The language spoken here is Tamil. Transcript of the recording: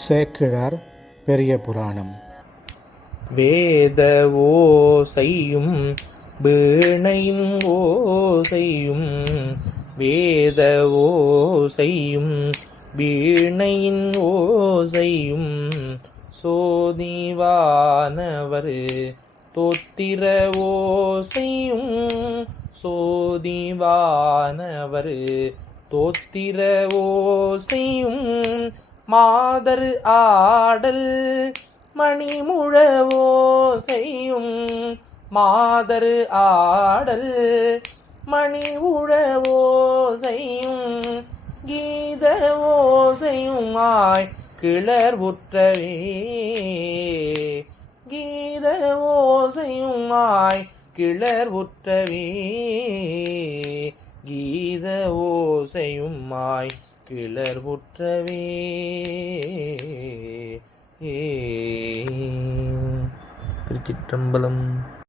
சேக்கிழார் பெரிய புராணம். வேத ஓசையும் வீணையின் ஓசையும், வேத ஓசையும் வீணையின் ஓசையும், சோதிவானவர் தோத்திர ஓசையும், சோதிவானவர் தோத்திர ஓசையும், மாதர் ஆடல் மணிமுழவோசையும், மாதர் ஆடல் மணிமுழவோசையும், கீத ஓசையுமாய் கிளர்வுற்றவே, கீத ஓசையுமாய் கிளர்வுற்றவே, கீத ஓசையுமாய் கிளர்வுற்றவே. திருச்சிற்றம்பலம்.